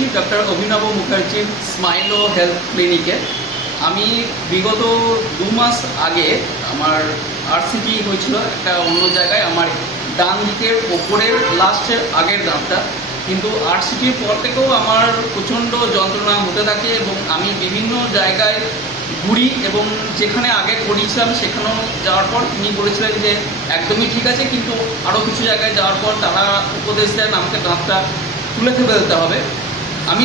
রয়েছি ডক্টর অভিনব মুখার্জির স্মাইল ও হেলথ ক্লিনিকে। আমি বিগত 2 মাস আগে আমার আরসিটি হয়েছিল একটা অন্য জায়গায়, আমার ডান দিকের ওপরের লাস্টের আগের দাঁতটা। কিন্তু আরসিটির পর থেকেও আমার প্রচণ্ড যন্ত্রণা হতে থাকে এবং আমি বিভিন্ন জায়গায় ঘুরি এবং যেখানে আগে করিয়েছিলাম সেখানেও যাওয়ার পর তিনি বলেছিলেন যে একদমই ঠিক আছে, কিন্তু আরও কিছু জায়গায় যাওয়ার পর তারা উপদেশ দেন আমাকে দাঁতটা তুলে ফেলতে হবে। আমি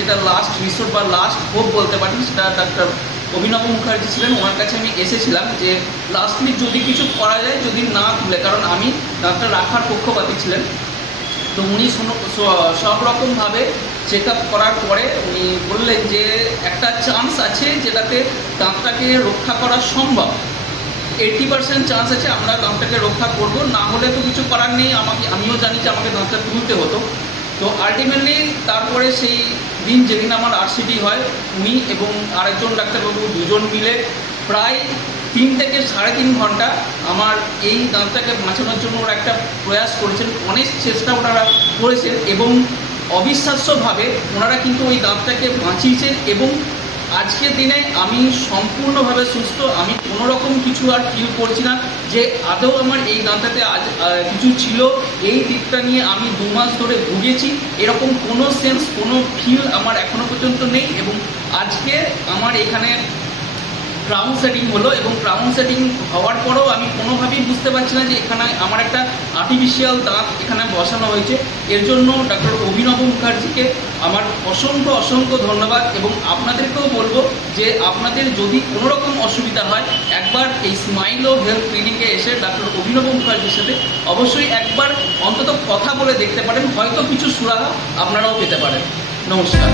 যেটা লাস্ট রিসোর্ট বা লাস্ট হোপ বলতে পারি, সেটা ডাক্তার অভিনব মুখার্জি ছিলেন। ওনার কাছে আমি এসেছিলাম যে লাস্টলি যদি কিছু করা যায়, যদি না তুলে, কারণ আমি দাঁতটা রাখার পক্ষপাতী ছিলেন। তো উনি সব রকমভাবে চেক আপ করার পরে উনি বললেন যে একটা চান্স আছে যেটাতে দাঁতটাকে রক্ষা করা সম্ভব। 80% চান্স আছে আমরা দাঁতটাকে রক্ষা করব, না হলে তো কিছু করার নেই। আমিও জানি যে আমাকে দাঁতটা তুলতে হতো। তো আলটিমেটলি তারপরে সেই দিন যেদিন আমার আরসিটি হয়, উনি এবং আরেকজন ডাক্তারবাবু দুজন মিলে প্রায় 3 থেকে 3.5 ঘন্টা আমার এই দাঁতটাকে বাঁচানোর জন্য ওরা একটা প্রয়াস করেছেন, অনেক চেষ্টা ওনারা করেছেন এবং অবিশ্বাস্যভাবে ওনারা কিন্তু ওই দাঁতটাকে বাঁচিয়েছেন। এবং আজকের দিনে আমি সম্পূর্ণভাবে সুস্থ। আমি কোনো রকম কিছু আর ফিল করছি না যে আদৌ আমার এই দাঁতটাতে কিছু ছিল। এই দিকটা নিয়ে আমি 2 মাস ধরে ভুগেছি, এরকম কোনো সেন্স, কোনো ফিল আমার এখনও পর্যন্ত নেই। এবং আজকে আমার এখানে ক্রাউন সেটিং হলো এবং ক্রাউন সেটিং হওয়ার পরেও আমি কোনোভাবেই বুঝতে পারছি না যে এখানে আমার একটা আর্টিফিশিয়াল দাঁত এখানে বসানো হয়েছে। এর জন্য ডক্টর অভিনব মুখার্জিকে আমার অসংখ্য ধন্যবাদ। এবং আপনাদেরকেও বলবো যে আপনাদের যদি কোনো রকম অসুবিধা হয়, একবার এই স্মাইল ও হেলথ ক্লিনিকে এসে ডক্টর অভিনব মুখার্জির সাথে অবশ্যই একবার অন্তত কথা বলে দেখতে পারেন, হয়তো কিছু সুরাহা আপনারাও পেতে পারেন। নমস্কার।